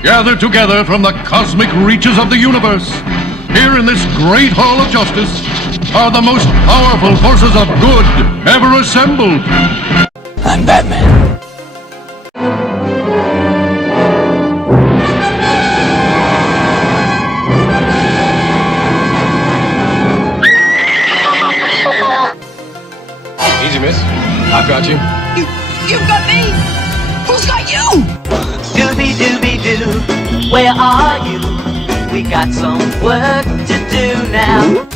Gathered together from the cosmic reaches of the universe, here in this great hall of justice, are the most powerful forces of good ever assembled. I'm Batman. Easy, miss. I've got you. You've got me! Who's got you? Dooby-dooby-doo, where are you? We got some work to do now.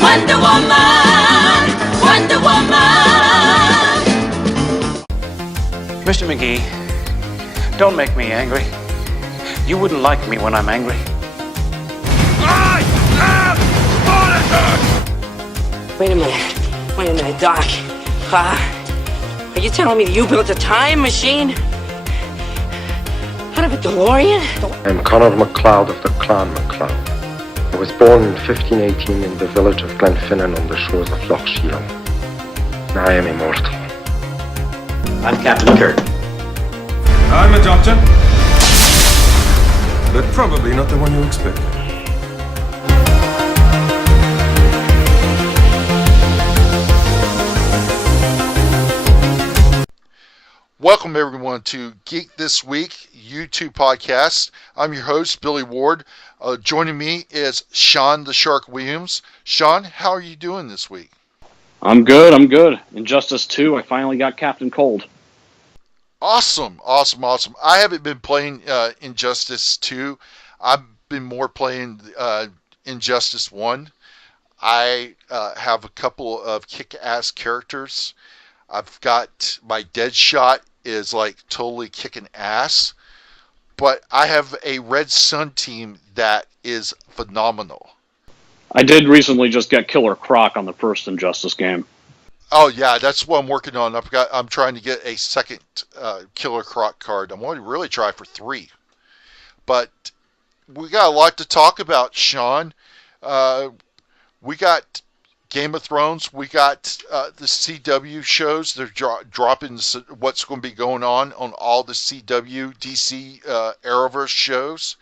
Wonder Woman! Wonder Woman! Mr. McGee, don't make me angry. You wouldn't like me when I'm angry. Wait a minute, Doc. Are you telling me you built a time machine? Out of a DeLorean? I'm Conor MacLeod of the Clan MacLeod. I was born in 1518 in the village of Glenfinnan on the shores of Loch Shiel. I am immortal. I'm Captain Kirk. I'm a doctor. But probably not the one you expect. Welcome everyone to Geek This Week YouTube podcast. I'm your host, Billy Ward. Joining me is Sean the Shark Williams. Sean, how are you doing this week? I'm good. Injustice 2, I finally got Captain Cold. Awesome. I haven't been playing Injustice 2. I've been more playing Injustice 1. I have a couple of kick-ass characters. I've got my Deadshot is like totally kicking ass, but I have a Red Sun team that is phenomenal. I did recently just get Killer Croc on the first Injustice game. Oh yeah, that's what I'm working on. I'm trying to get a second Killer Croc card. I'm going to really try for 3, but we got a lot to talk about, Sean. We got Game of Thrones, we got the CW shows. They're dropping what's going to be going on all the CW, DC, Arrowverse shows.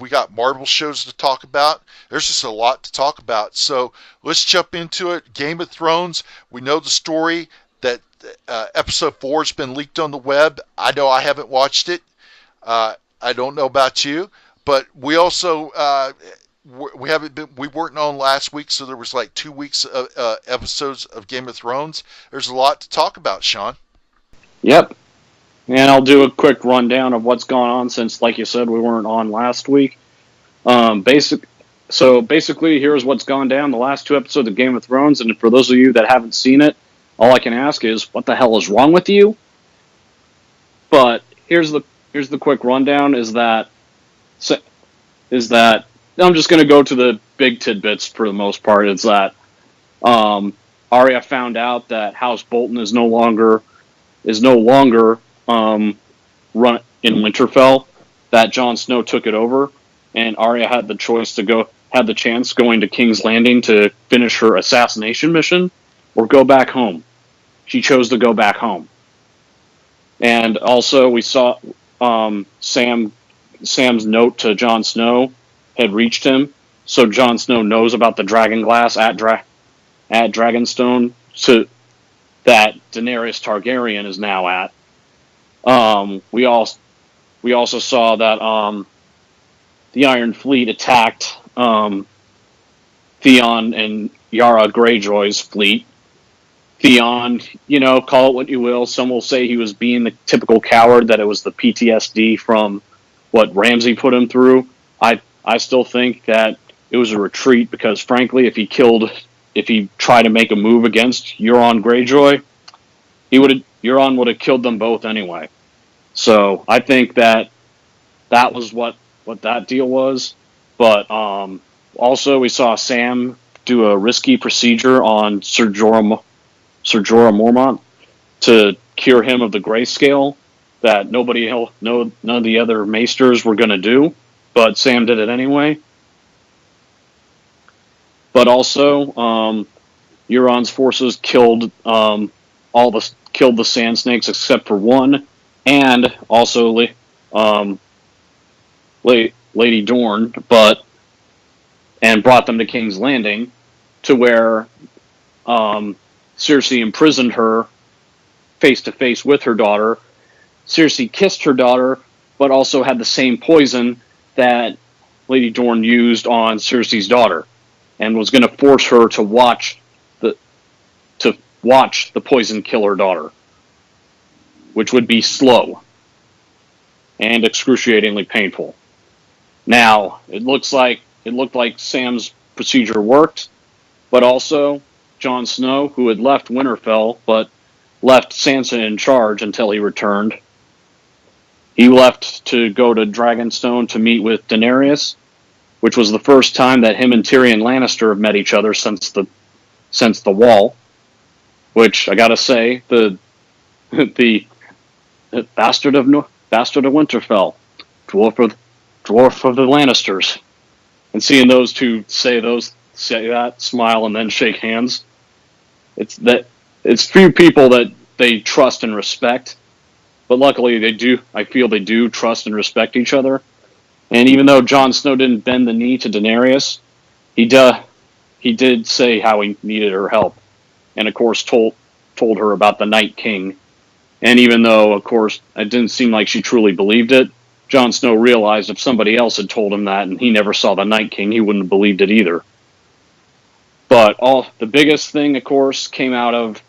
We got Marvel shows to talk about. There's just a lot to talk about. So let's jump into it. Game of Thrones, we know the story that episode 4 has been leaked on the web. I know I haven't watched it. I don't know about you, but we also... we weren't on last week, so there was like 2 weeks of episodes of Game of Thrones. There's a lot to talk about, Sean. Yep. And I'll do a quick rundown of what's gone on since, like you said, we weren't on last week. Basically, here's what's gone down the last 2 episodes of Game of Thrones, and for those of you that haven't seen it, all I can ask is, what the hell is wrong with you? But here's the quick rundown, is that I'm just going to go to the big tidbits for the most part. It's that Arya found out that House Bolton is no longer run in Winterfell. That Jon Snow took it over, and Arya had the chance going to King's Landing to finish her assassination mission or go back home. She chose to go back home. And also we saw Sam's note to Jon Snow had reached him, so Jon Snow knows about the dragon glass at Dragonstone, so that Daenerys Targaryen is now at. We also saw that the Iron Fleet attacked Theon and Yara Greyjoy's fleet. Theon, call it what you will. Some will say he was being the typical coward, that it was the PTSD from what Ramsay put him through. I still think that it was a retreat, because frankly, if he tried to make a move against Euron Greyjoy, Euron would have killed them both anyway. So I think that was what that deal was. But also we saw Sam do a risky procedure on Ser Jorah Mormont to cure him of the grayscale that none of the other maesters were going to do. But Sam did it anyway. but also Euron's forces killed the Sand Snakes except for one, and also Lady Dorne, and brought them to King's Landing, to where Cersei imprisoned her face to face with her daughter. Cersei kissed her daughter, but also had the same poison that Lady Dorne used on Cersei's daughter, and was going to force her to watch the poison kill her daughter, which would be slow and excruciatingly painful. Now, it looked like Sam's procedure worked, but also Jon Snow, who had left Winterfell but left Sansa in charge until he returned. He left to go to Dragonstone to meet with Daenerys, which was the first time that him and Tyrion Lannister have met each other since the Wall. Which I gotta say, the bastard of Winterfell, dwarf of the Lannisters, and seeing those two say that, smile, and then shake hands. It's few people that they trust and respect, but luckily I feel they do trust and respect each other. And even though Jon Snow didn't bend the knee to Daenerys, he did say how he needed her help, and of course told her about the Night King. And even though, of course, it didn't seem like she truly believed it, Jon Snow realized if somebody else had told him that and he never saw the Night King, he wouldn't have believed it either. But the biggest thing, of course, came out of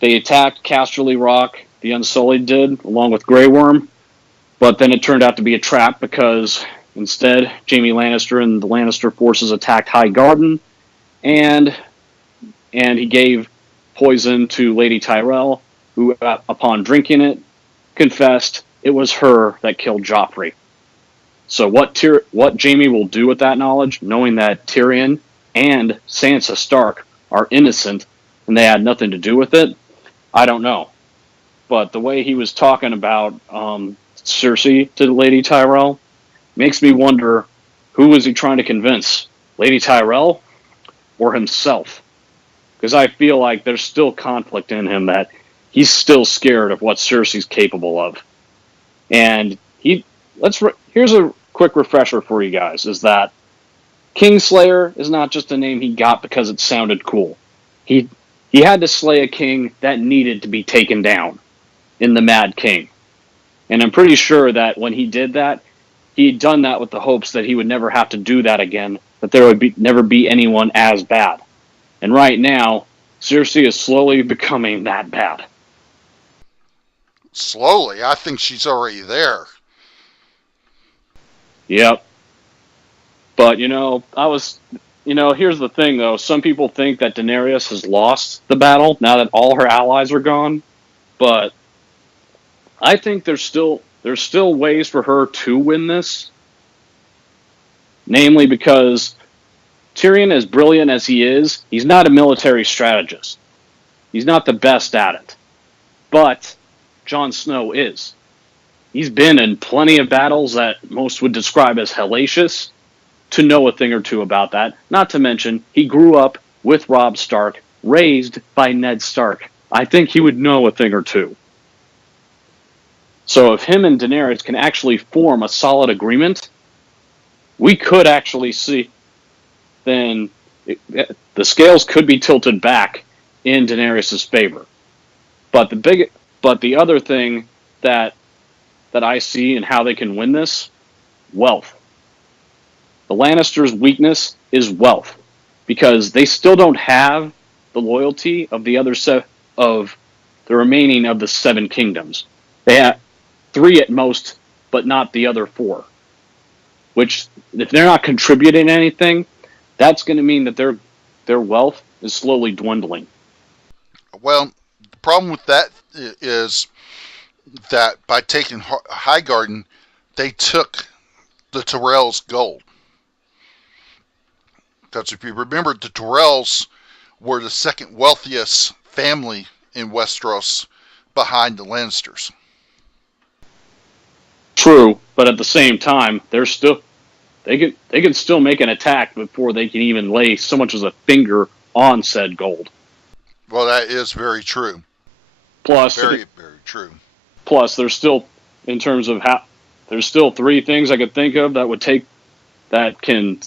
they attacked Casterly Rock, the Unsullied did, along with Grey Worm, but then it turned out to be a trap because instead Jaime Lannister and the Lannister forces attacked High Garden, and he gave poison to Lady Tyrell, who, upon drinking it, confessed it was her that killed Joffrey. So what Jaime will do with that knowledge, knowing that Tyrion and Sansa Stark are innocent and they had nothing to do with it, I don't know. But the way he was talking about Cersei to Lady Tyrell makes me wonder, who was he trying to convince? Lady Tyrell or himself? Because I feel like there's still conflict in him, that he's still scared of what Cersei's capable of. And here's a quick refresher for you guys, is that Kingslayer is not just a name he got because it sounded cool. He had to slay a king that needed to be taken down in the Mad King. And I'm pretty sure that when he did that, he'd done that with the hopes that he would never have to do that again, that there would never be anyone as bad. And right now, Cersei is slowly becoming that bad. Slowly? I think she's already there. Yep. But, here's the thing, though. Some people think that Daenerys has lost the battle now that all her allies are gone. But I think there's still ways for her to win this. Namely because Tyrion, as brilliant as he is, he's not a military strategist. He's not the best at it. But Jon Snow is. He's been in plenty of battles that most would describe as hellacious, to know a thing or two about that. Not to mention, he grew up with Robb Stark, raised by Ned Stark. I think he would know a thing or two. So if him and Daenerys can actually form a solid agreement, we could actually see, then the scales could be tilted back in Daenerys' favor. But the other thing that I see in how they can win this, wealth. The Lannisters' weakness is wealth, because they still don't have the loyalty of the remaining of the 7 kingdoms. They have 3 at most, but not the other 4. Which, if they're not contributing anything, that's going to mean that their wealth is slowly dwindling. Well, the problem with that is that by taking Highgarden, they took the Tyrells' gold. Because if you remember, the Tyrells were the second wealthiest family in Westeros behind the Lannisters. True, but at the same time, they're still they could still make an attack before they can even lay so much as a finger on said gold. Well, that is very true. Plus, Very true. Plus, there's still, in terms of how, there's still 3 things I could think of that would take, that can,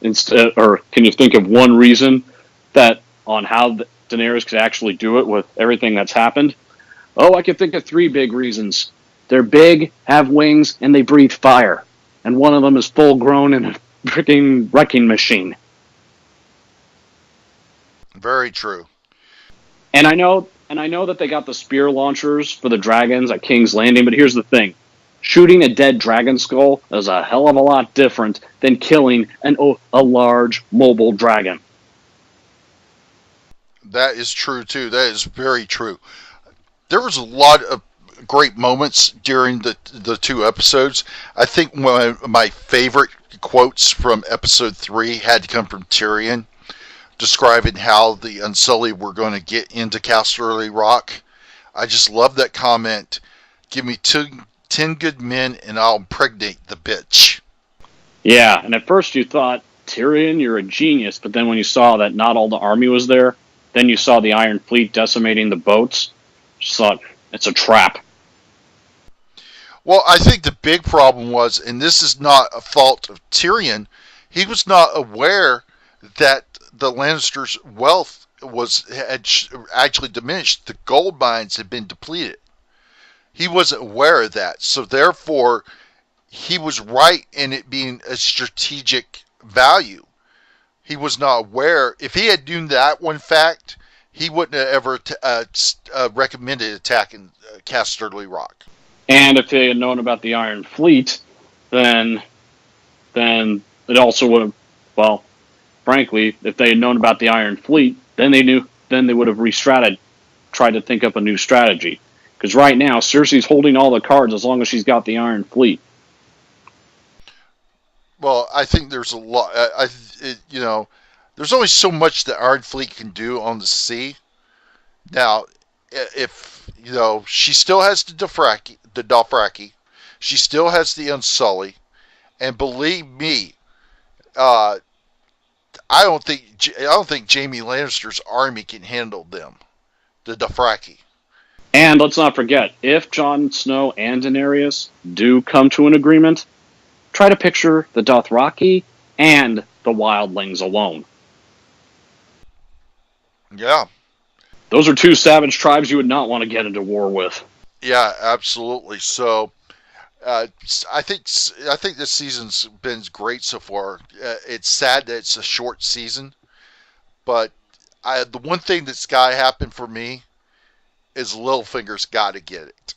instead, or can you think of one reason that on how Daenerys could actually do it with everything that's happened? Oh, I could think of 3 big reasons. They're big, have wings, and they breathe fire. And one of them is full grown and a freaking wrecking machine. Very true. And I know that they got the spear launchers for the dragons at King's Landing, but here's the thing. Shooting a dead dragon skull is a hell of a lot different than killing a large mobile dragon. That is true, too. That is very true. There was a lot of great moments during the 2 episodes. I think one of my favorite quotes from episode 3 had to come from Tyrion, describing how the Unsullied were going to get into Casterly Rock. I just love that comment. Give me 10 good men and I'll impregnate the bitch. Yeah, and at first you thought, Tyrion, you're a genius, but then when you saw that not all the army was there, then you saw the Iron Fleet decimating the boats, you thought, it's a trap. Well, I think the big problem was, and this is not a fault of Tyrion, he was not aware that the Lannisters' wealth had actually diminished. The gold mines had been depleted. He wasn't aware of that, so therefore he was right in it being a strategic value. He was not aware. If he had known that one fact, he wouldn't have ever recommended attacking Casterly Rock. And if they had known about the Iron Fleet, then it also would have, well, frankly, if they had known about the Iron Fleet, then they would have tried to think up a new strategy. Because right now, Cersei's holding all the cards as long as she's got the Iron Fleet. Well, I think there's a lot. There's only so much the Iron Fleet can do on the sea. Now, if she still has the Dothraki, she still has the Unsullied, and believe me, I don't think Jaime Lannister's army can handle them, the Dothraki. And let's not forget, if Jon Snow and Daenerys do come to an agreement, try to picture the Dothraki and the Wildlings alone. Yeah. Those are 2 savage tribes you would not want to get into war with. Yeah, absolutely. So, I think this season's been great so far. It's sad that it's a short season, but the one thing that's got to happen for me is Littlefinger's got to get it.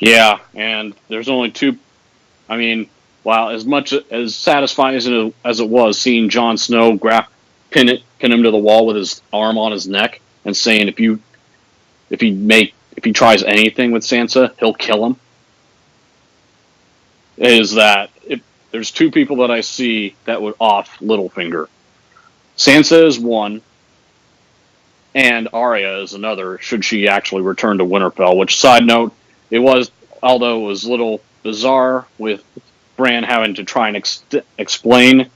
Yeah, and there's only 2. I mean, while as much as satisfying as it was seeing Jon Snow pin him to the wall with his arm on his neck and saying if he tries anything with Sansa, he'll kill him. Is that if there's 2 people that I see that would off Littlefinger. Sansa is one, and Arya is another, should she actually return to Winterfell, which, side note, although it was a little bizarre with Bran having to try and explain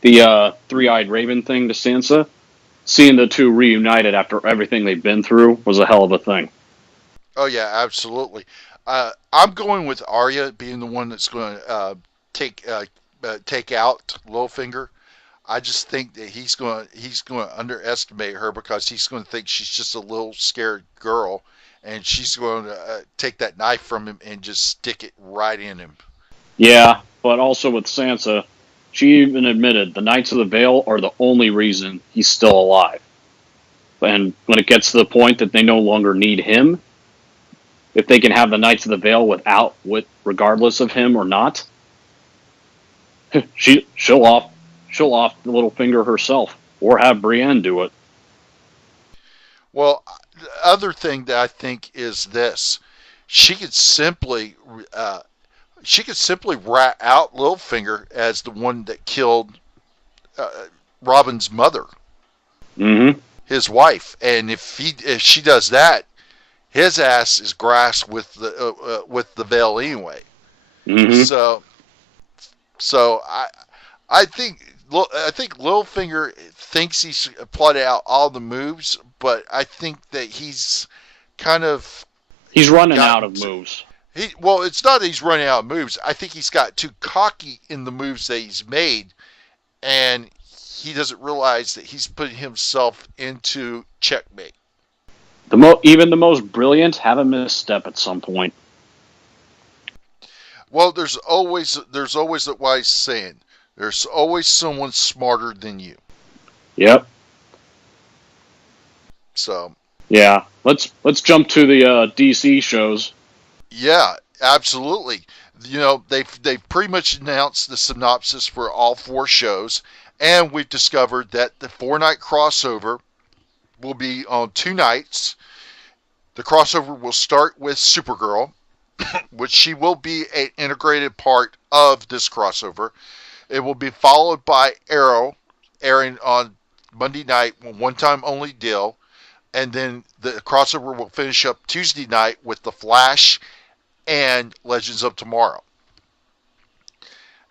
the 3-eyed raven thing to Sansa, seeing the 2 reunited after everything they've been through was a hell of a thing. Oh yeah, absolutely. I'm going with Arya being the one that's going to take out Littlefinger. I just think that he's going to underestimate her because he's going to think she's just a little scared girl, and she's going to take that knife from him and just stick it right in him. Yeah, but also with Sansa, she even admitted the Knights of the Vale are the only reason he's still alive. And when it gets to the point that they no longer need him, if they can have the Knights of the Vale regardless of him or not, she'll off the Littlefinger herself, or have Brienne do it. Well, the other thing that I think is this: she could simply rat out Littlefinger as the one that killed Robin's mother, his wife, and if she does that, his ass is grass with the Vale anyway. So So I think Littlefinger thinks he's plotted out all the moves, but I think that he's kind of He's running out of moves. It's not that he's running out of moves. I think he's got too cocky in the moves that he's made, and he doesn't realize that he's putting himself into checkmate. Even the most brilliant have a misstep at some point. Well, there's always that wise saying. There's always someone smarter than you. Yep. So. Yeah, let's jump to the DC shows. Yeah, absolutely. You know, they've pretty much announced the synopsis for all 4 shows, and we've discovered that the 4-night crossover will be on 2 nights. The crossover will start with Supergirl, which she will be an integrated part of this crossover. It will be followed by Arrow, airing on Monday night, one-time only deal. And then the crossover will finish up Tuesday night with The Flash and Legends of Tomorrow.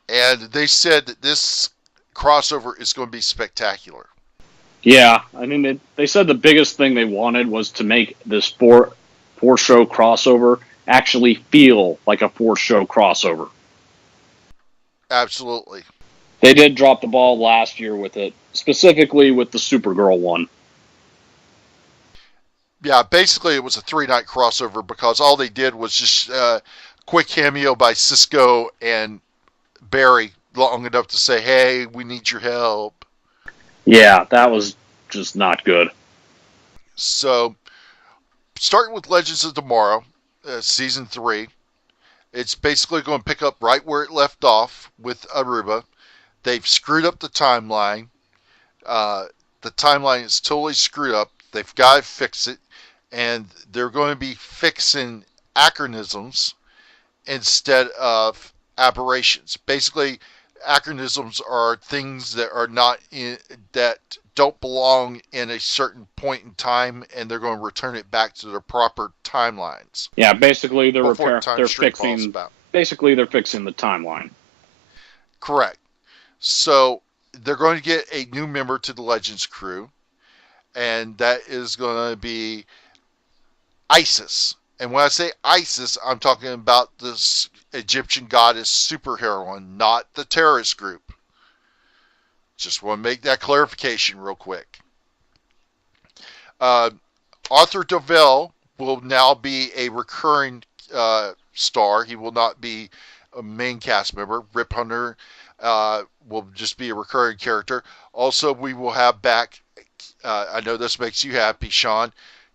And they said that this crossover is going to be spectacular. Yeah, I mean, they said the biggest thing they wanted was to make this four-show crossover actually feel like a 4-show crossover. Absolutely. They did drop the ball last year with it, specifically with the Supergirl one. Yeah, basically it was a 3-night crossover because all they did was just quick cameo by Cisco and Barry long enough to say, hey, we need your help. Yeah, that was just not good. So, starting with Legends of Tomorrow, Season 3, it's basically going to pick up right where it left off with Aruba. They've screwed up the timeline. The timeline is totally screwed up. They've got to fix it. And they're going to be fixing anachronisms instead of aberrations. Basically, anachronisms are things that are not that don't belong in a certain point in time, and they're going to return it back to their proper timelines. Yeah, basically they're fixing the timeline. Correct. So they're going to get a new member to the Legends crew, and that is going to be Isis. And when I say Isis, I'm talking about this Egyptian goddess superheroine, not the terrorist group. Just want to make that clarification real quick. Arthur Dovell will now be a recurring star. He will not be a main cast member. Rip Hunter will just be a recurring character. Also, we will have back, I know this makes you happy, Sean,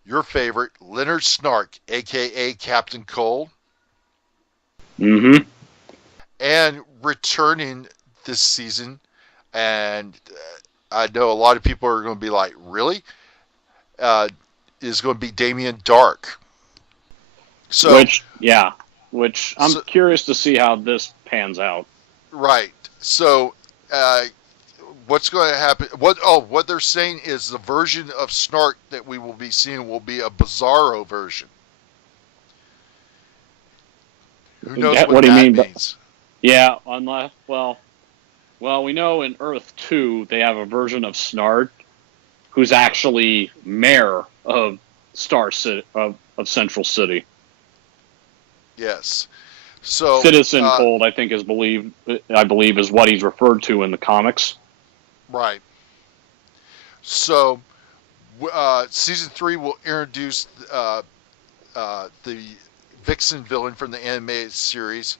your favorite, Leonard Snark, a.k.a. Captain Cold. Mm-hmm. And returning this season, and I know a lot of people are going to be like, really? Is going to be Damien Dark. Which I'm curious to see how this pans out. Right. So, what's going to happen? What they're saying is the version of Snark that we will be seeing will be a Bizarro version. Who knows what do you mean? means? Yeah, unless we know in Earth 2 they have a version of Snark who's actually mayor of Star City of Central City. Yes. So Citizen Cold, I believe is what he's referred to in the comics. Right. So, season 3 will introduce the Vixen villain from the animated series,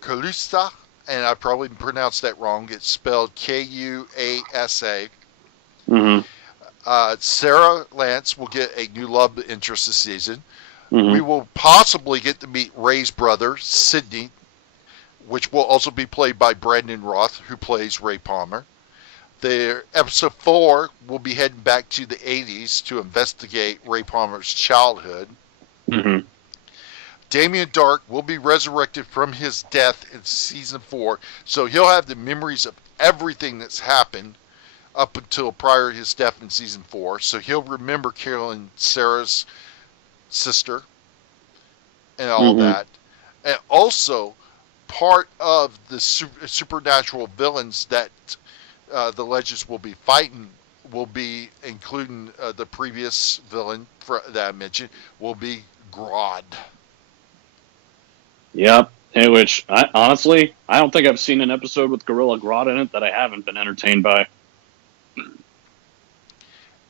Kalusa, and I probably pronounced that wrong. It's spelled Kuasa. Mm-hmm. Sarah Lance will get a new love interest this season. Mm-hmm. We will possibly get to meet Ray's brother, Sidney, which will also be played by Brandon Roth, who plays Ray Palmer. Their episode 4 will be heading back to the 80s to investigate Ray Palmer's childhood. Mm-hmm. Damien Dark will be resurrected from his death in season 4, so he'll have the memories of everything that's happened up until prior to his death in season 4. So he'll remember killing Sarah's sister and all that. And also, part of the supernatural villains that the Legends will be fighting will be, including the previous villain that I mentioned, will be Grodd. Yep. In which, honestly, I don't think I've seen an episode with Gorilla Grodd in it that I haven't been entertained by.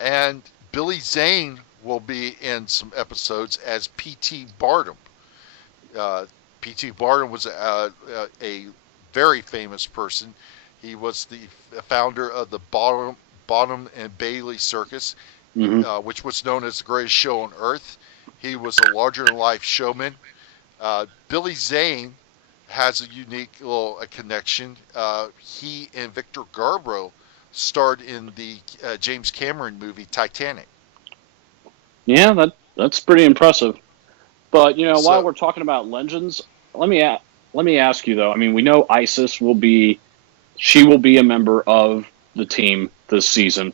And Billy Zane will be in some episodes as P.T. Barnum. P.T. Barnum was a very famous person. He was the founder of the Bottom and Bailey Circus, which was known as the greatest show on earth. He was a larger-than-life showman. Billy Zane has a unique little connection. He and Victor Garbo starred in the James Cameron movie Titanic. Yeah, that's pretty impressive. But while we're talking about Legends, let me ask you though. I mean, we know Isis will be a member of the team this season.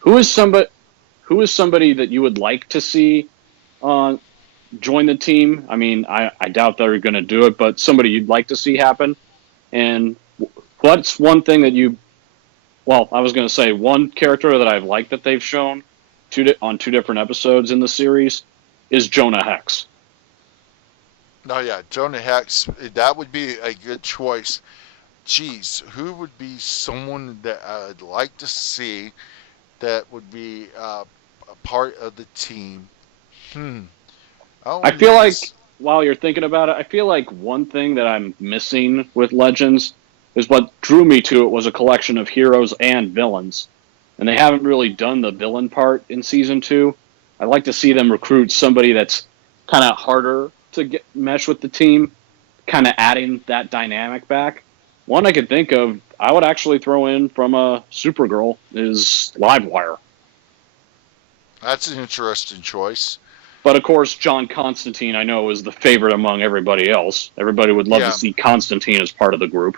Who is somebody that you would like to see join the team? I mean, I doubt they're going to do it, but somebody you'd like to see happen. And what's one thing that I was going to say one character that I've liked that they've shown on two different episodes in the series is Jonah Hex. Oh yeah, Jonah Hex. That would be a good choice. Geez, who would be someone that I'd like to see that would be a part of the team? I feel like, while you're thinking about it, I feel like one thing that I'm missing with Legends is what drew me to it was a collection of heroes and villains. And they haven't really done the villain part in Season 2. I'd like to see them recruit somebody that's kind of harder to mesh with the team, kind of adding that dynamic back. One I could think of, I would actually throw in from a Supergirl, is Livewire. That's an interesting choice. But of course, John Constantine, I know, is the favorite among everybody else. Everybody would love to see Constantine as part of the group.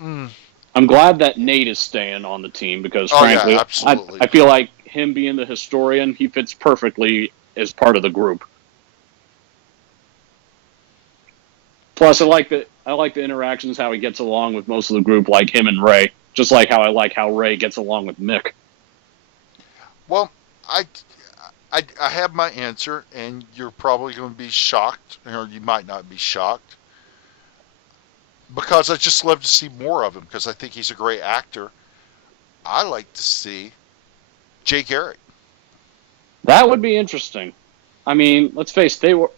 I'm glad that Nate is staying on the team because, frankly, I feel like him being the historian, he fits perfectly as part of the group. Plus, I like the interactions, how he gets along with most of the group, like him and Ray. Just like how I like how Ray gets along with Mick. Well, I have my answer, and you're probably going to be shocked, or you might not be shocked, because I just love to see more of him, because I think he's a great actor. I like to see Jay Garrick. That would be interesting. I mean, let's face it,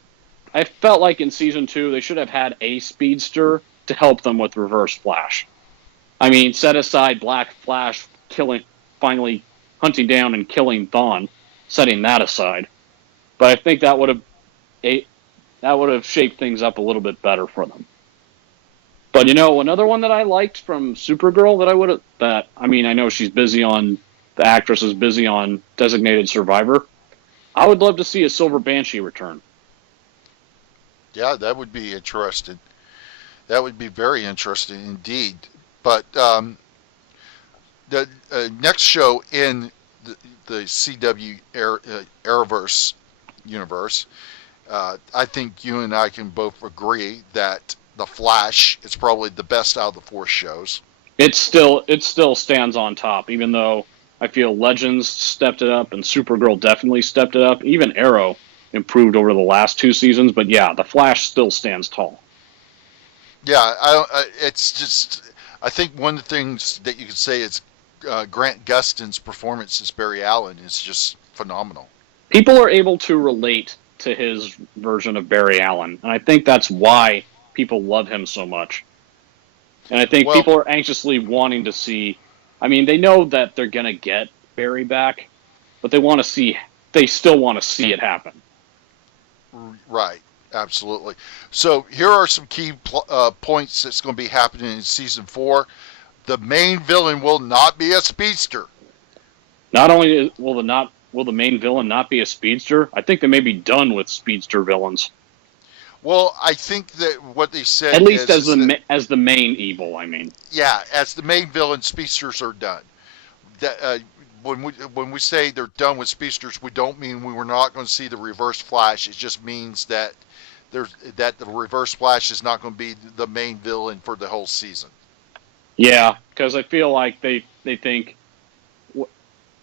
I felt like in Season 2 they should have had a speedster to help them with Reverse Flash. I mean, set aside Black Flash finally hunting down and killing Thawne, setting that aside. But I think that would have shaped things up a little bit better for them. But another one that I liked from Supergirl I know the actress is busy on Designated Survivor. I would love to see a Silver Banshee return. Yeah, that would be interesting. That would be very interesting indeed. But the next show in the CW Arrowverse universe, I think you and I can both agree that The Flash is probably the best out of the 4 shows. It still stands on top, even though I feel Legends stepped it up and Supergirl definitely stepped it up. Even Arrow improved over the last 2 seasons, but yeah, The Flash still stands tall. Yeah, I think one of the things that you could say is Grant Gustin's performance as Barry Allen is just phenomenal. People are able to relate to his version of Barry Allen, and I think that's why people love him so much. And I think people are anxiously wanting to see. I mean, they know that they're going to get Barry back, but they still want to see it happen. Right, absolutely. So here are some key points that's going to be happening in Season 4. The main villain will not be a speedster. Not only will the main villain not be a speedster, I think they may be done with speedster villains. Well, I think that what they said, at least as the main evil, I mean. Yeah, as the main villain, speedsters are done. When we say they're done with speedsters, we don't mean we were not going to see the Reverse Flash. It just means that that the Reverse Flash is not going to be the main villain for the whole season. Yeah, because I feel like they think,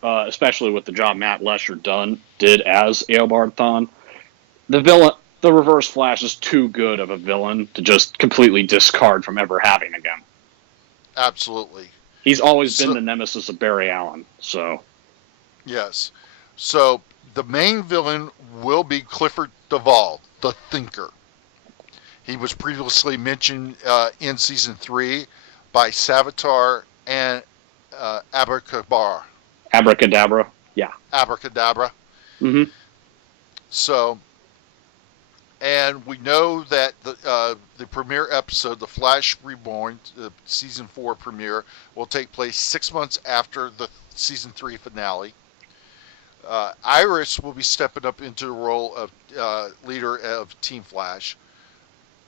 especially with the job Matt Lesher did as Eobard Thawne, the Reverse Flash is too good of a villain to just completely discard from ever having again. Absolutely. He's always been the nemesis of Barry Allen, so... Yes. So, the main villain will be Clifford Duvall, the Thinker. He was previously mentioned in Season 3 by Savitar and Abracadabra. Abracadabra, yeah. Abracadabra. Mm-hmm. So, and we know that the premiere episode, The Flash Reborn, the Season 4 premiere, will take place 6 months after the Season 3 finale. Iris will be stepping up into the role of leader of Team Flash.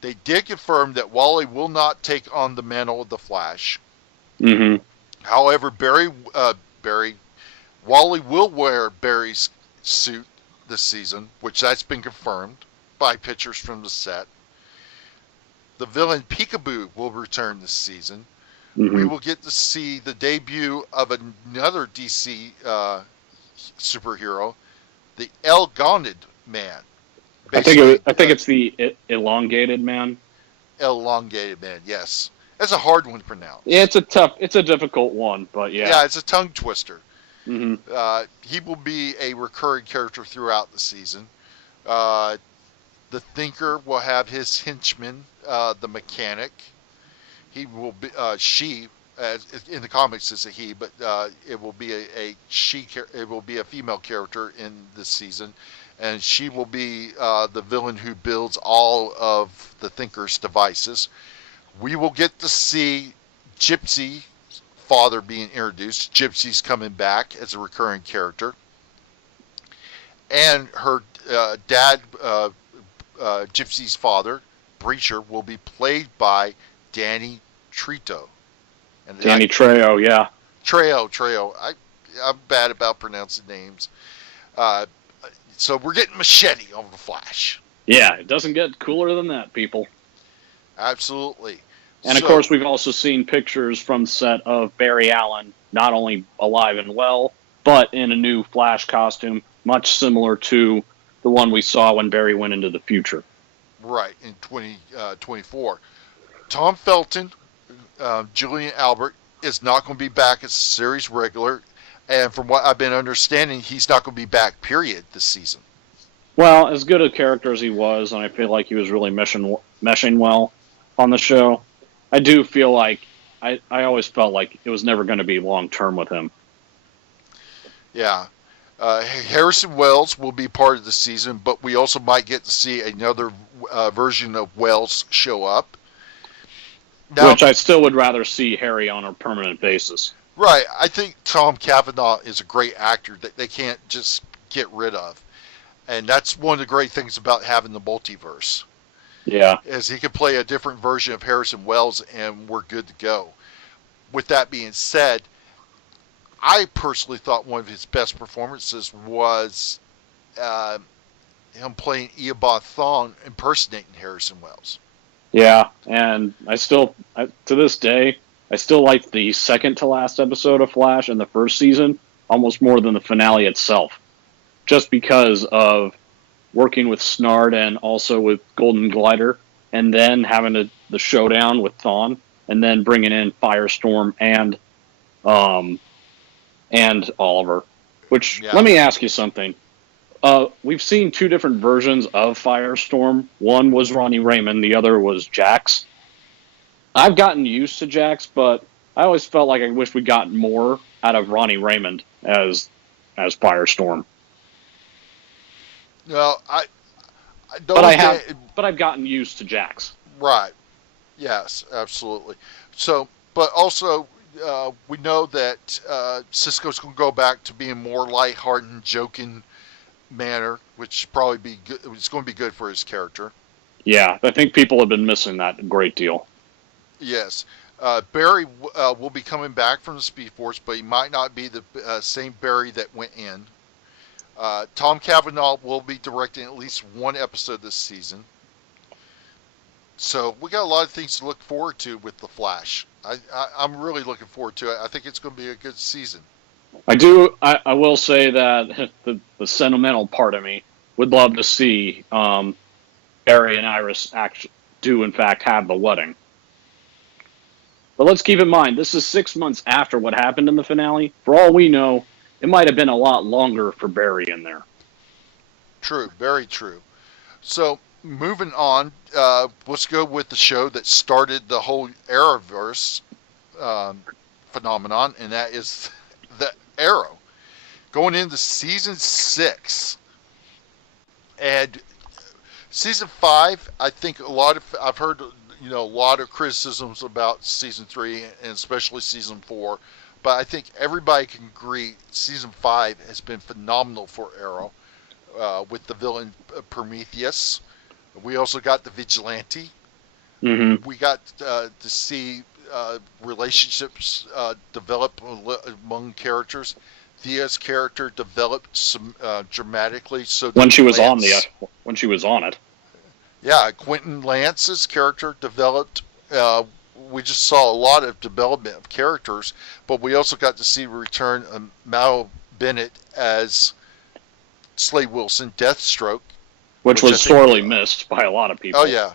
They did confirm that Wally will not take on the mantle of the Flash. Mm-hmm. However, Wally will wear Barry's suit this season, which that's been confirmed by pictures from the set. The villain Peekaboo will return this season. Mm-hmm. We will get to see the debut of another DC superhero, the Elgonid Man. I think it's the Elongated Man. Elongated Man, yes. That's a hard one to pronounce. Yeah, it's a difficult one, but yeah. Yeah, it's a tongue twister. Mm-hmm. He will be a recurring character throughout the season. The Thinker will have his henchman, the Mechanic. He will be in the comics it's a he, but it will be a she. It will be a female character in this season, and she will be the villain who builds all of the Thinker's devices. We will get to see Gypsy father being introduced. Gypsy's coming back as a recurring character, and her dad, Gypsy's father, Breacher, will be played by Danny Trejo. Danny Trejo, yeah. Trejo. I'm bad about pronouncing names. So we're getting Machete on the Flash. Yeah, it doesn't get cooler than that, people. Absolutely. And of course, we've also seen pictures from set of Barry Allen, not only alive and well, but in a new Flash costume, much similar to the one we saw when Barry went into the future. Right, in 2024. Tom Felton, Julian Albert, is not going to be back as a series regular. And from what I've been understanding, he's not going to be back, period, this season. Well, as good a character as he was, and I feel like he was really meshing well on the show, I do feel like I always felt like it was never going to be long-term with him. Yeah. Harrison Wells will be part of the season, but we also might get to see another version of Wells show up. Now, which I still would rather see Harry on a permanent basis. Right. I think Tom Cavanaugh is a great actor that they can't just get rid of. And that's one of the great things about having the multiverse. Yeah. Is he could play a different version of Harrison Wells and we're good to go. With that being said, I personally thought one of his best performances was him playing Eobard Thawne impersonating Harrison Wells. Yeah, and to this day, I still like the second to last episode of Flash in the first season almost more than the finale itself. Just because of working with Snart and also with Golden Glider, and then having the showdown with Thawne, and then bringing in Firestorm and Oliver. Which, Let me ask you something. We've seen two different versions of Firestorm. One was Ronnie Raymond, the other was Jax. I've gotten used to Jax, but I always felt like I wish we'd gotten more out of Ronnie Raymond as Firestorm. No, I don't. But I've gotten used to Jax. Right. Yes, absolutely. So, but also we know that Cisco's going to go back to being more lighthearted and joking manner, which probably be good. It's going to be good for his character. Yeah, I think people have been missing that a great deal. Yes. Barry will be coming back from the Speed Force, but he might not be the same Barry that went in. Tom Cavanaugh will be directing at least one episode this season. So we got a lot of things to look forward to with The Flash. I'm really looking forward to it. I think it's going to be a good season. I will say that the sentimental part of me would love to see Barry and Iris do in fact have the wedding. But let's keep in mind, this is 6 months after what happened in the finale. For all we know, it might have been a lot longer for Barry in there. True, very true. So, moving on, let's go with the show that started the whole Arrowverse phenomenon, and that is the Arrow. Going into season 6. And season 5, I think I've heard a lot of criticisms about season 3 and especially season 4, but I think everybody can agree season 5 has been phenomenal for Arrow, with the villain Prometheus. We also got the Vigilante. Mm-hmm. We got to see relationships develop among characters. Thea's character developed some dramatically. So when she was on it. Yeah, Quentin Lance's character developed. We just saw a lot of development of characters, but we also got to see the return of Mal Bennett as Slade Wilson, Deathstroke. Which was sorely missed by a lot of people. Oh, yeah.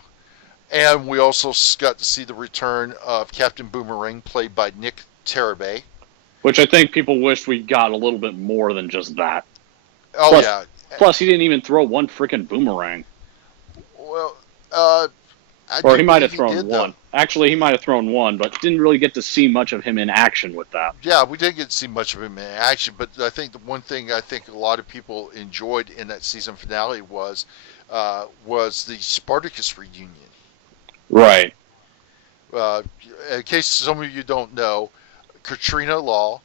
And we also got to see the return of Captain Boomerang, played by Nick Terabay. Which I think people wished we got a little bit more than just that. Oh, yeah. Plus, he didn't even throw one freaking boomerang. Well, or he might have thrown one. Actually, he might have thrown one, but didn't really get to see much of him in action with that. Yeah, we didn't get to see much of him in action, but I think the one thing I think a lot of people enjoyed in that season finale was the Spartacus reunion. Right. In case some of you don't know, Katrina Law,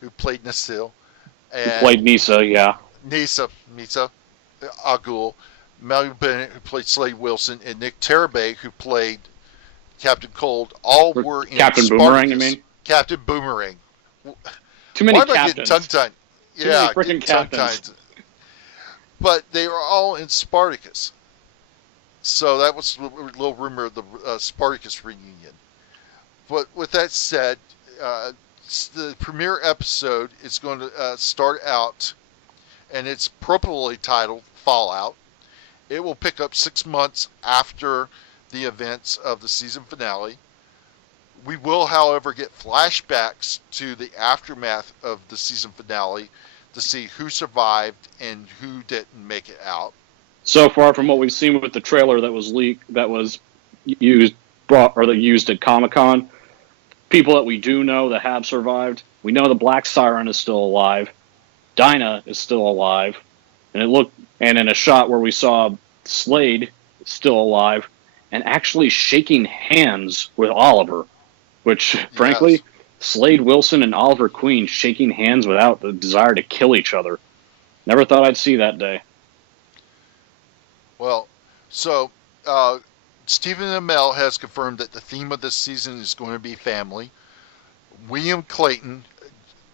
who played Nasil, and played Nisa, yeah. Nisa Agul, Mal Bennett, who played Slade Wilson, and Nick Terabay, who played Captain Cold, all were in Captain Spartacus. Boomerang, you mean? Captain Boomerang. Too many Why am I captains. getting tongue-tied? Yeah, freaking captains. But they were all in Spartacus. So that was a little rumor of the Spartacus reunion. But with that said, the premiere episode is going to start out, and it's appropriately titled Fallout. It will pick up 6 months after the events of the season finale. We will, however, get flashbacks to the aftermath of the season finale to see who survived and who didn't make it out. So far from what we've seen with the trailer that was leaked, that was used at Comic-Con, people that we do know that have survived, we know the Black Siren is still alive, Dinah is still alive, and in a shot where we saw Slade still alive and actually shaking hands with Oliver, which frankly, Slade Wilson and Oliver Queen shaking hands without the desire to kill each other. Never thought I'd see that day. Well, so Stephen Amell has confirmed that the theme of this season is going to be family. William Clayton,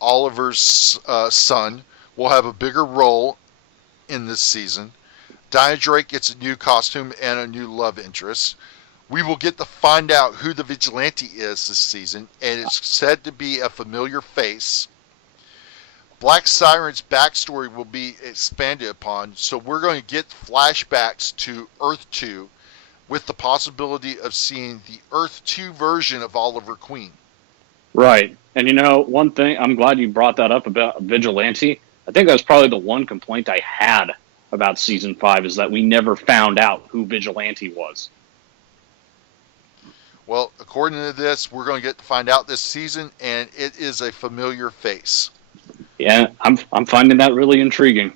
Oliver's son, will have a bigger role in this season. Dinah Drake gets a new costume and a new love interest. We will get to find out who the Vigilante is this season, and it's said to be a familiar face. Black Siren's backstory will be expanded upon, so we're going to get flashbacks to Earth 2 with the possibility of seeing the Earth 2 version of Oliver Queen. Right. And one thing, I'm glad you brought that up about Vigilante. I think that's probably the one complaint I had about Season 5 is that we never found out who Vigilante was. Well, according to this, we're going to get to find out this season, and it is a familiar face. Yeah, I'm finding that really intriguing.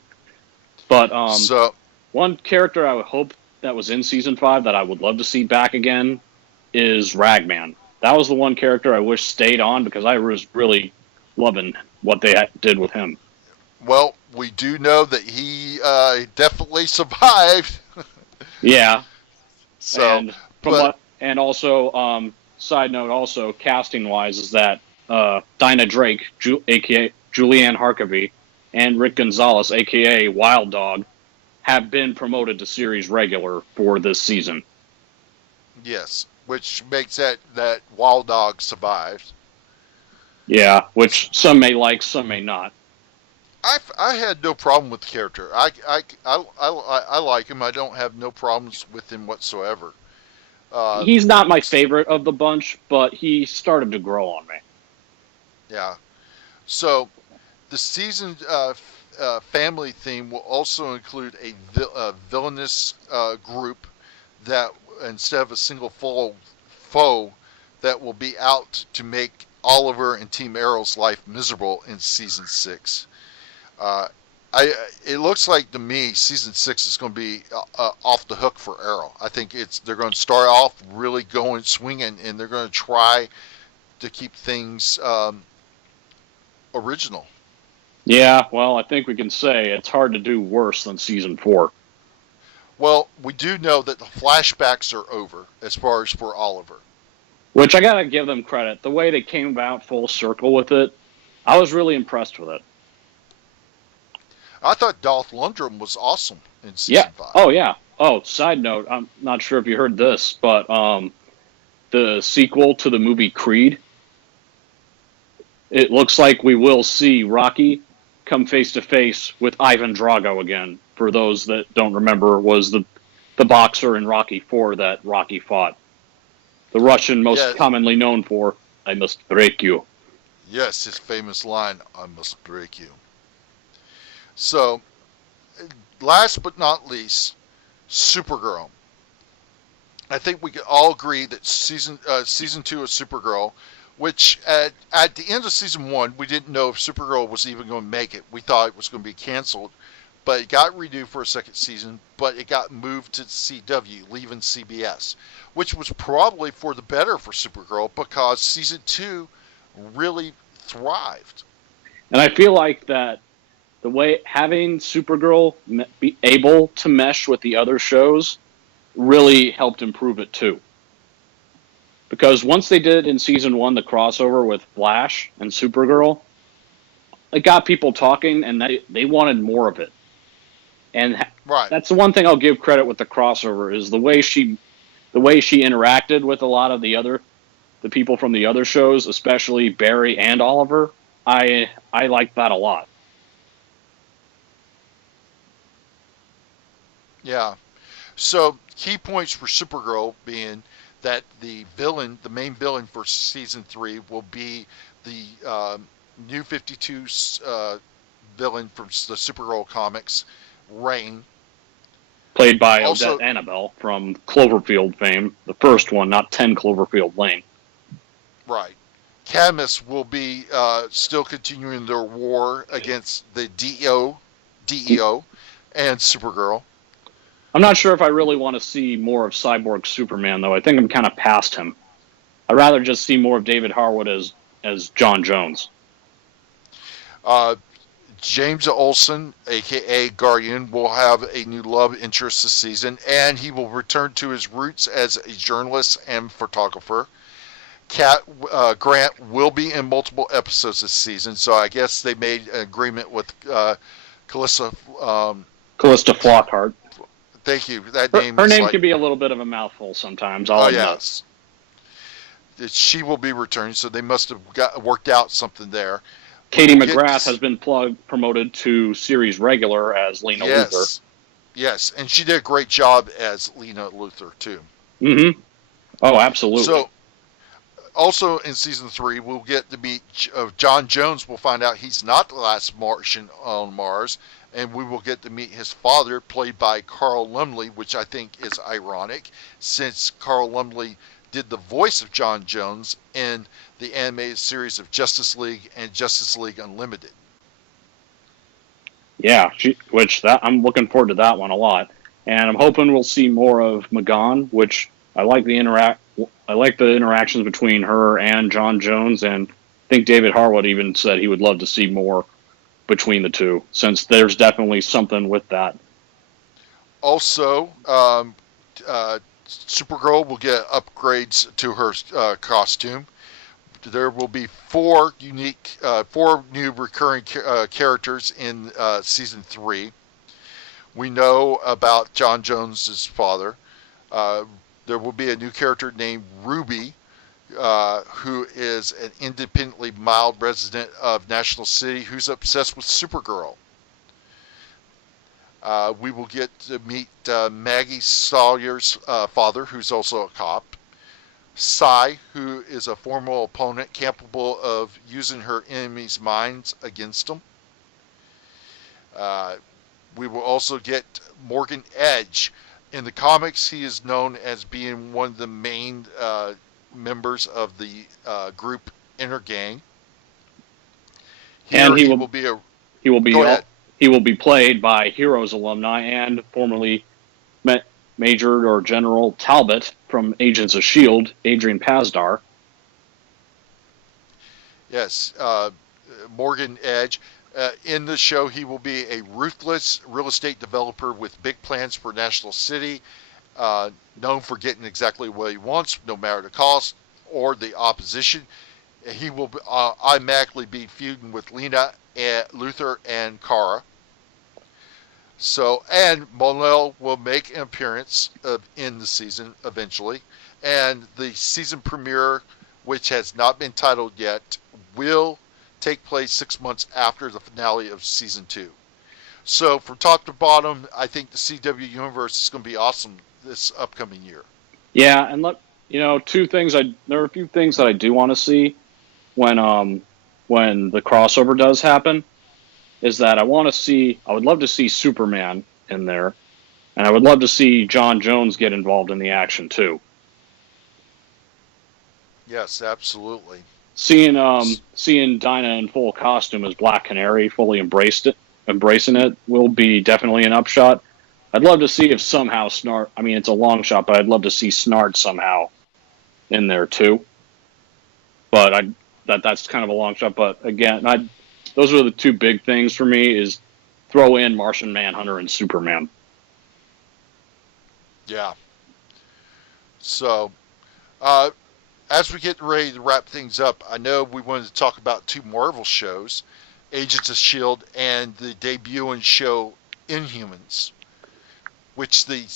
But one character I would hope that was in Season 5 that I would love to see back again is Ragman. That was the one character I wish stayed on because I was really loving what they did with him. Well, we do know that he definitely survived. Yeah. So, and also, side note, also casting wise, is that Dinah Drake, aka Julianne Harkavy, and Rick Gonzalez, aka Wild Dog, have been promoted to series regular for this season. Yes, which makes that Wild Dog survived. Yeah, which some may like, some may not. I had no problem with the character. I like him. I don't have no problems with him whatsoever. He's not my favorite of the bunch, but he started to grow on me. Yeah. So the season family theme will also include a villainous group that, instead of a single foe that will be out to make Oliver and Team Arrow's life miserable in season 6. It looks like to me season 6 is going to be off the hook for Arrow. I think they're going to start off really going swinging, and they're going to try to keep things original. Yeah, well, I think we can say it's hard to do worse than season 4. Well, we do know that the flashbacks are over as far as for Oliver. Which I gotta give them credit. The way they came about full circle with it, I was really impressed with it. I thought Dolph Lundgren was awesome in season 5. Oh, yeah. Oh, side note, I'm not sure if you heard this, but the sequel to the movie Creed, it looks like we will see Rocky come face-to-face with Ivan Drago again. For those that don't remember, was the boxer in Rocky IV that Rocky fought. The Russian most commonly known for, "I must break you." Yes, his famous line, "I must break you." So, last but not least, Supergirl. I think we can all agree that season 2 of Supergirl, which at the end of season 1, we didn't know if Supergirl was even going to make it. We thought it was going to be canceled, but it got renewed for a second season, but it got moved to CW, leaving CBS, which was probably for the better for Supergirl because season 2 really thrived. And I feel like that the way having Supergirl be able to mesh with the other shows really helped improve it too. Because once they did in season 1 the crossover with Flash and Supergirl, it got people talking and they wanted more of it. And that's the one thing I'll give credit with the crossover is the way she interacted with a lot of the people from the other shows, especially Barry and Oliver. I like that a lot. Yeah. So key points for Supergirl being that the main villain for season 3 will be the New 52 villain from the Supergirl comics, Rain. Played by Odette Annabelle from Cloverfield fame. The first one, not 10 Cloverfield Lane. Right. Cadmus will be still continuing their war against the DEO and Supergirl. I'm not sure if I really want to see more of Cyborg Superman, though. I think I'm kind of past him. I'd rather just see more of David Harwood as John Jones. James Olsen, a.k.a. Guardian, will have a new love interest this season, and he will return to his roots as a journalist and photographer. Cat Grant will be in multiple episodes this season, so I guess they made an agreement with Callista Flockhart. Thank you. That her name can be a little bit of a mouthful sometimes. Yes. She will be returning, so they must have worked out something there. Katie McGrath has been promoted to series regular as Lena Luthor. Yes, and she did a great job as Lena Luthor, too. Mm-hmm. Oh, absolutely. So, also in season 3, we'll get to meet John Jones. We'll find out he's not the last Martian on Mars, and we will get to meet his father, played by Carl Lumbly, which I think is ironic, since Carl Lumbly did the voice of John Jones in the animated series of Justice League and Justice League Unlimited. Yeah, I'm looking forward to that one a lot, and I'm hoping we'll see more of Magan, which I like the interactions between her and John Jones, and I think David Harwood even said he would love to see more between the two, since there's definitely something with that. Also, Supergirl will get upgrades to her costume. There will be 4 new recurring characters in season 3. We know about John Jones's father. There will be a new character named Ruby, who is an independently mild resident of National City who's obsessed with Supergirl. We will get to meet Maggie Sawyer's father, who's also a cop. Sci, who is a former opponent capable of using her enemies' minds against them. We will also get Morgan Edge. In the comics, he is known as being one of the main members of the group Inner Gang. And he will be played by Heroes alumni and formerly Major or General Talbot from Agents of S.H.I.E.L.D., Adrian Pasdar. Yes, Morgan Edge. In the show, he will be a ruthless real estate developer with big plans for National City, known for getting exactly what he wants, no matter the cost or the opposition. He will automatically be feuding with Lena, Luther, and Kara. So, and Monel will make an appearance in the season eventually, and the season premiere, which has not been titled yet, will take place 6 months after the finale of season 2. So, from top to bottom, I think the CW universe is going to be awesome this upcoming year. Yeah, and look, there are a few things that I do want to see when the crossover does happen. Is that I would love to see Superman in there, and I would love to see John Jones get involved in the action too. Yes, absolutely. Seeing Dinah in full costume as Black Canary, fully embracing it, will be definitely an upshot. I'd love to see if somehow Snart. I mean, it's a long shot, but I'd love to see Snart somehow in there too. But that's kind of a long shot. But again, those are the two big things for me, is throw in Martian Manhunter and Superman. Yeah. So, as we get ready to wrap things up, I know we wanted to talk about 2 Marvel shows, Agents of S.H.I.E.L.D. and the debuting show Inhumans, which the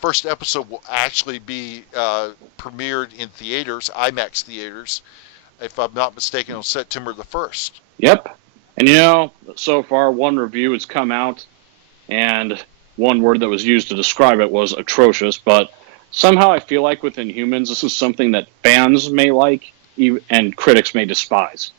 first episode will actually be premiered in theaters, IMAX theaters, if I'm not mistaken, on September the 1st. Yep. And so far one review has come out, and one word that was used to describe it was atrocious, but somehow I feel like with Inhumans, this is something that fans may like and critics may despise.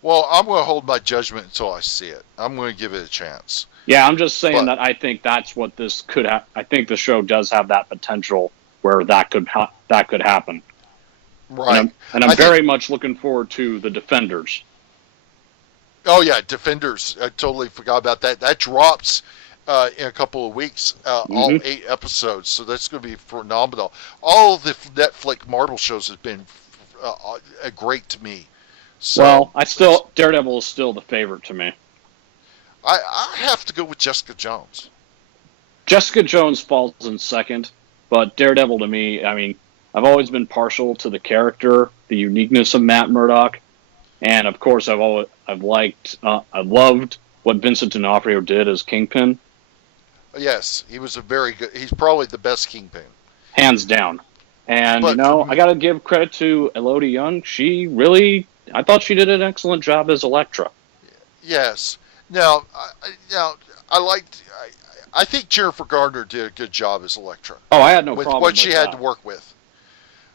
Well, I'm going to hold my judgment until I see it. I'm going to give it a chance. Yeah, I'm just saying that I think that's what this could I think the show does have that potential where that could happen. Right. And I'm very much looking forward to the Defenders. Oh, yeah, Defenders. I totally forgot about that. That drops in a couple of weeks, all 8 episodes, so that's going to be phenomenal. All of the Netflix Marvel shows have been great to me. So, well, Daredevil is still the favorite to me. I have to go with Jessica Jones. Jessica Jones falls in second, but Daredevil to me, I mean, I've always been partial to the character, the uniqueness of Matt Murdock, and of course I've loved what Vincent D'Onofrio did as Kingpin. Yes, he was he's probably the best Kingpin. Hands down. And, I got to give credit to Elodie Young. I thought she did an excellent job as Elektra. Yes. Now, I think Jennifer Garner did a good job as Elektra. Oh, I had no problem with what she had to work with.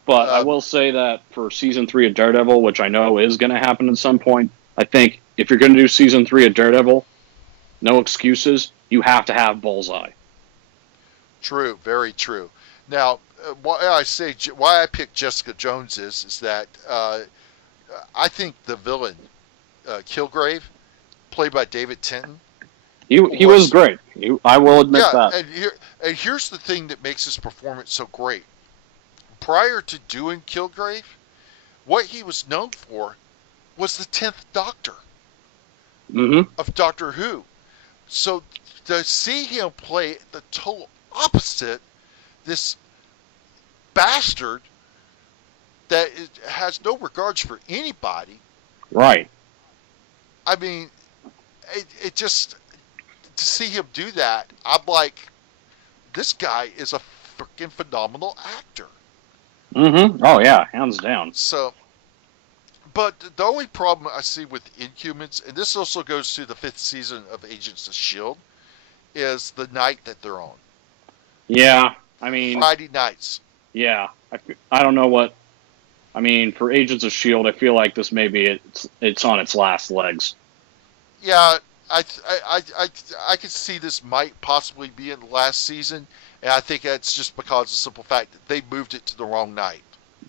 But I will say that for Season 3 of Daredevil, which I know is going to happen at some point, I think if you're going to do Season 3 of Daredevil, no excuses, you have to have Bullseye. True, very true. Now, why I picked Jessica Jones is that I think the villain, Kilgrave, played by David Tennant, he was great. I will admit that. And here's the thing that makes his performance so great. Prior to doing Kilgrave, what he was known for was the 10th Doctor of Doctor Who. So to see him play the total opposite, this bastard that has no regards for anybody. Right. I mean, it just, to see him do that, I'm like, this guy is a freaking phenomenal actor. Mm-hmm. Oh, yeah, hands down. So, but the only problem I see with Inhumans, and this also goes to the 5th season of Agents of S.H.I.E.L.D., is the night that they're on. Yeah, I mean... Friday nights. Yeah, I don't know what... I mean, for Agents of S.H.I.E.L.D., I feel like this may be it's on its last legs. Yeah, I could see this might possibly be in the last season, and I think that's just because of the simple fact that they moved it to the wrong night.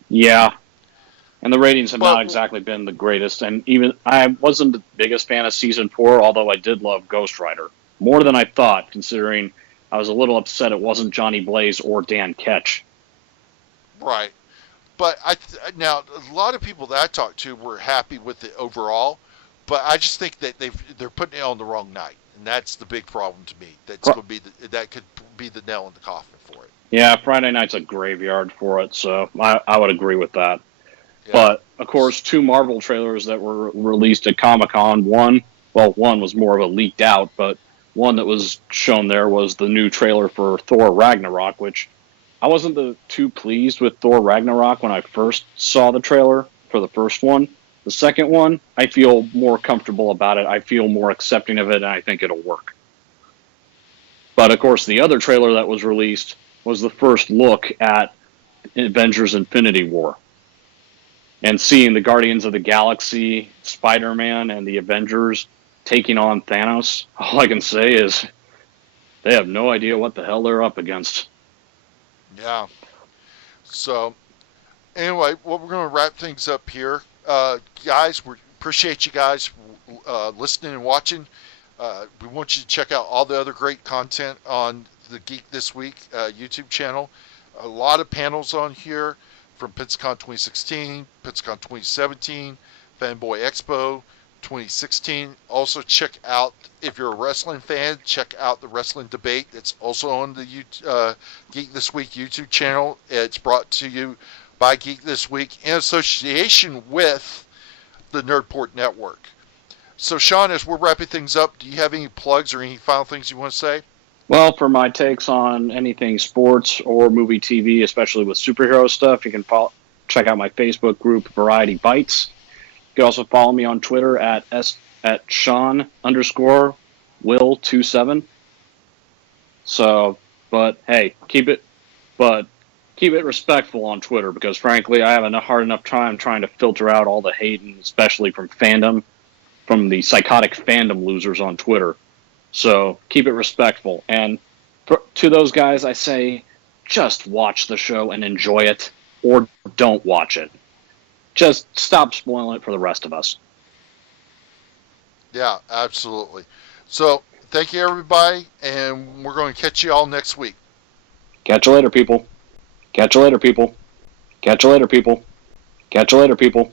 Yeah, and the ratings have not exactly been the greatest, and even I wasn't the biggest fan of Season 4, although I did love Ghost Rider. More than I thought, considering I was a little upset it wasn't Johnny Blaze or Dan Ketch. Right. But now, a lot of people that I talked to were happy with it overall, but I just think that they're putting it on the wrong night, and that's the big problem to me. That could be the nail in the coffin for it. Yeah, Friday night's a graveyard for it, so I would agree with that. Yeah. But, of course, 2 Marvel trailers that were released at Comic-Con. One was more of a leaked out, but one that was shown there was the new trailer for Thor Ragnarok, which I wasn't too pleased with Thor Ragnarok when I first saw the trailer for the first one. The second one, I feel more comfortable about it. I feel more accepting of it, and I think it'll work. But, of course, the other trailer that was released was the first look at Avengers Infinity War. And seeing the Guardians of the Galaxy, Spider-Man, and the Avengers taking on Thanos, all I can say is they have no idea what the hell they're up against. Yeah. So, anyway, we're going to wrap things up here. Guys, we appreciate you guys listening and watching. We want you to check out all the other great content on the Geek This Week YouTube channel. A lot of panels on here from Pensacon 2016, Pensacon 2017, Fanboy Expo 2016. Also check out, if you're a wrestling fan, check out the wrestling debate. It's also on the Geek This Week YouTube channel. It's brought to you by Geek This Week in association with the Nerdport Network. So, Sean, as we're wrapping things up, do you have any plugs or any final things you want to say? Well, for my takes on anything sports or movie TV, especially with superhero stuff, you can check out my Facebook group, Variety Bites. You can also follow me on Twitter at Sean_Will27. So, but hey, keep it respectful on Twitter, because frankly, I have a hard enough time trying to filter out all the hate, and especially from the psychotic fandom losers on Twitter. So keep it respectful. And to those guys, I say, just watch the show and enjoy it, or don't watch it. Just stop spoiling it for the rest of us. Yeah, absolutely. So thank you, everybody, and we're going to catch you all next week. Catch you later, people. Catch you later, people. Catch you later, people. Catch you later, people.